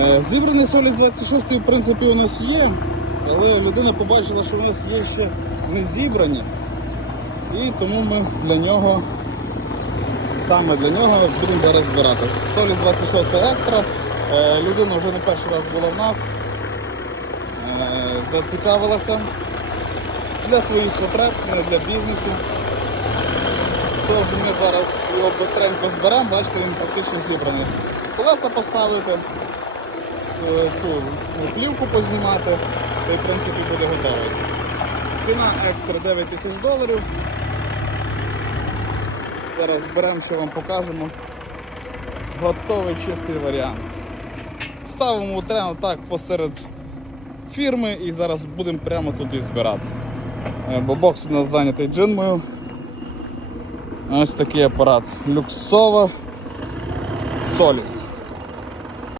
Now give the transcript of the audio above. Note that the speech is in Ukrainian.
Е, Зібраний з 26 в принципі у нас є, але людина побачила, що у нас є ще не зібрані. І тому ми для нього, саме для нього будемо зараз збирати. Солі з 26 екстра. Е, Людина вже не перший раз була в нас, е, зацікавилася для своїх потреб, не для бізнесу. Тож ми зараз його быстренько зберемо, бачите, він практично зібраний. Колеса поставити, цю ну, плівку познімати, і в принципі буде готовий. Ціна екстра 9 тисяч доларів. Зараз зберемо, що вам покажемо. Готовий чистий варіант. Ставимо прямо так посеред фірми і зараз будемо прямо тут і збирати. Е, Бо бокс у нас зайнятий джинмою. Ось такий апарат. Люксова Соліс.